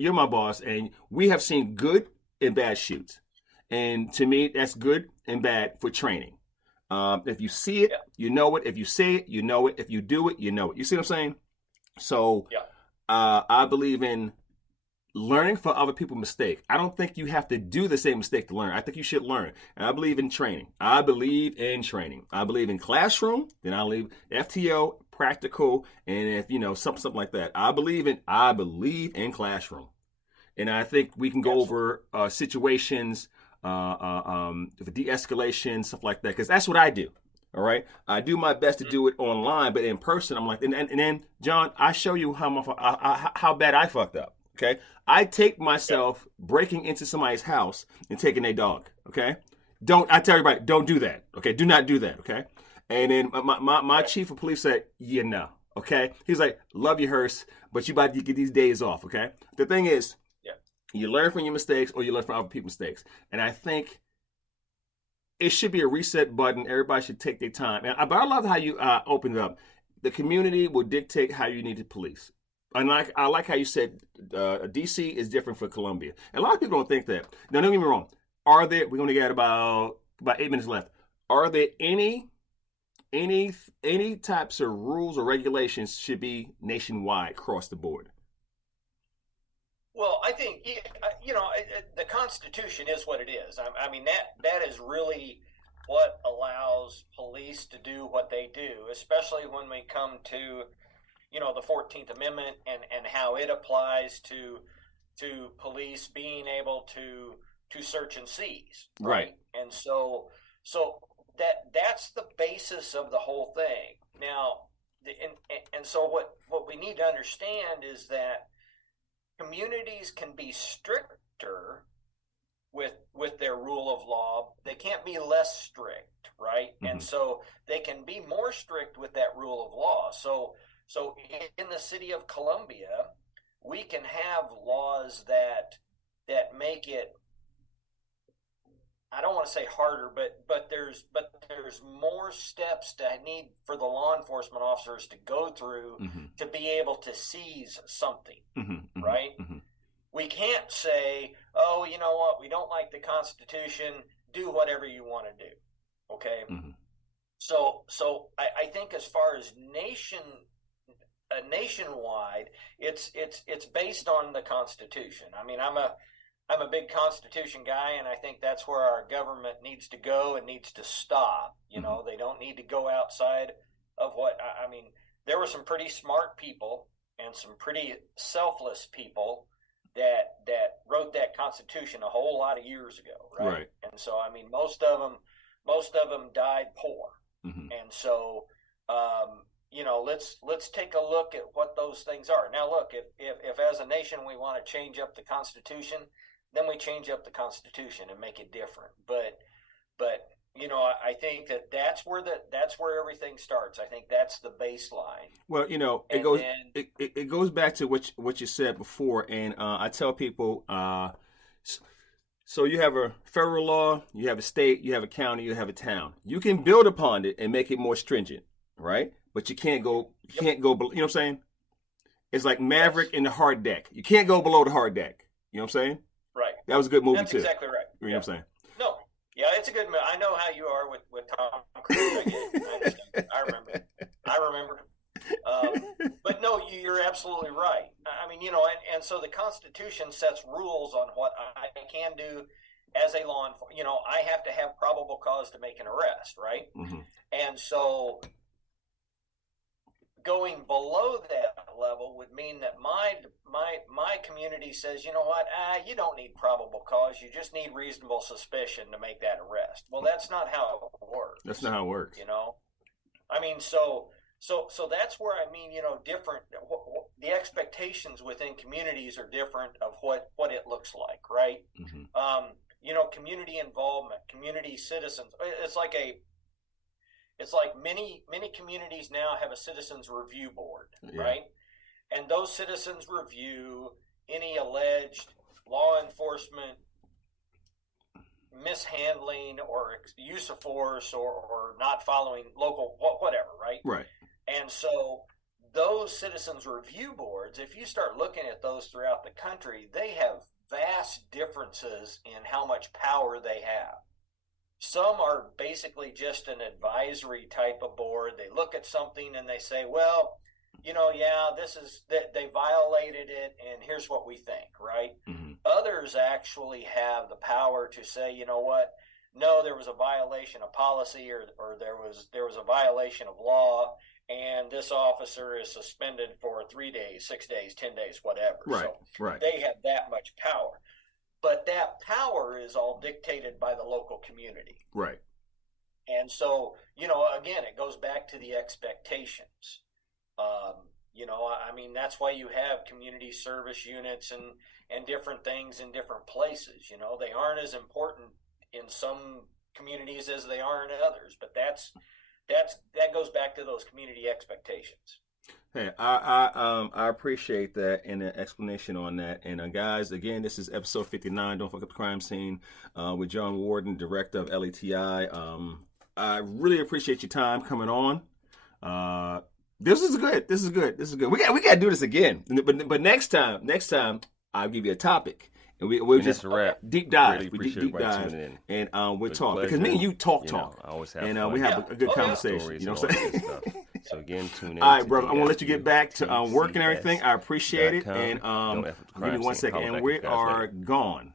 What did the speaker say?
you're my boss, and we have seen good and bad shoots. And to me, that's good and bad for training. If you see it, Yeah. you know it. If you say it, you know it. If you do it, you know it. You see what I'm saying? So Yeah. I believe in learning from other people's mistake. I don't think you have to do the same mistake to learn. I think you should learn. And I believe in training. I believe in training. I believe in classroom. Then I believe FTO, practical, and if something like that. I believe in classroom, and I think we can go Absolutely. over situations, for de-escalation, stuff like that, because that's what I do. All right, I do my best to Mhm. do it online, but in person, I'm like, and then John, I show you how bad I fucked up. Okay, I take Yeah. myself breaking into somebody's house and taking their dog. Okay, don't I tell everybody, don't do that. Okay, do not do that. Okay, and then my Right. chief of police said, yeah, no. Okay, he's like, love you, Hearst, but you about to get these days off. Okay, the thing is, Yeah. you learn from your mistakes or you learn from other people's mistakes. And I think it should be a reset button. Everybody should take their time. But I love how you opened it up. The community will dictate how you need to police. And I like how you said DC is different for Columbia. And a lot of people don't think that. Now, don't get me wrong. We're going to get about 8 minutes left. Are there any types of rules or regulations should be nationwide across the board? Well, I think the Constitution is what it is. I mean that is really what allows police to do what they do, especially when we come to the 14th Amendment and how it applies to police being able to search and seize, Right. right? And so that's the basis of the whole thing. Now, and so what we need to understand is that communities can be stricter with their rule of law. They can't be less strict, right? And Mm-hmm. so they can be more strict with that rule of law. So in the city of Columbia, we can have laws that make it, I don't want to say harder, but there's more steps to need for the law enforcement officers to go through Mm-hmm. to be able to seize something, Mm-hmm. right? Mm-hmm. We can't say, oh, you know what, we don't like the Constitution, do whatever you want to do. Okay. Mm-hmm. So I think as far as nationwide, it's based on the Constitution. I mean, I'm a big Constitution guy, and I think that's where our government needs to go and needs to stop. Mm-hmm. They don't need to go outside of what I mean. There were some pretty smart people and some pretty selfless people that wrote that Constitution a whole lot of years ago, right? Right. And so I mean, most of them died poor, Mm-hmm. and so let's take a look at what those things are. Now, look, if as a nation we want to change up the Constitution, then we change up the Constitution and make it different. But I think that's where everything starts. I think that's the baseline, Well, it and goes then it goes back to what you said before, and I tell people, so you have a federal law, you have a state, you have a county, you have a town. You can build upon it and make it more stringent, right? But you yep, can't go, you know what I'm saying? It's like Maverick yes, in the hard deck. You can't go below the hard deck. You know what I'm saying? right. That was a good movie That's too. exactly right. You know what Yeah. I'm saying? No. Yeah, it's a good movie. I know how you are with Tom Cruise. I get it. I understand. I remember. But no, you're absolutely right. I mean, and so the Constitution sets rules on what I can do as a law enforcement. I have to have probable cause to make an arrest, right? Mm-hmm. And so going below that level would mean that my community says, you know what, you don't need probable cause, you just need reasonable suspicion to make that arrest. Well, that's not how it That's not works. how it works. I mean, so that's where I mean, different. The expectations within communities are different of what it looks like, right? Mm-hmm. Community involvement, community citizens. It's like many communities now have a citizens review board, Yeah. right? And those citizens review any alleged law enforcement mishandling or use of force or not following local whatever, right? Right. And so those citizens review boards, if you start looking at those throughout the country, they have vast differences in how much power they have. Some are basically just an advisory type of board. They look at something and they say, well, yeah, this is that they violated it, and here's what we think, right? Mm-hmm. Others actually have the power to say, you know what? No, there was a violation of policy, or there was a violation of law, and this officer is suspended for 3 days, 6 days, 10 days, whatever. Right, so right. They have that much power. But that power is all dictated by the local community. Right. And so, again, it goes back to the expectations. That's why you have community service units and different things in different places. They aren't as important in some communities as they are in others, but that goes back to those community expectations. Hey, I appreciate that and the explanation on that. And guys, again, this is episode 59. Don't fuck up the crime scene with John Worden, director of LETI. I really appreciate your time coming on. This is good. We got to do this again. But next time I'll give you a topic. And we'll just deep dive. Really we appreciate deep dive tuning in. And we'll talk. Because me and you talk. I always have and fun. we have a good conversation. Stories You know what I'm saying? stuff. So again, tune in. All right, brother. I want to let you get back to work and everything. I appreciate it. And Don't F with the give me crime 1 scene. second. Call And back we if you guys are later. gone.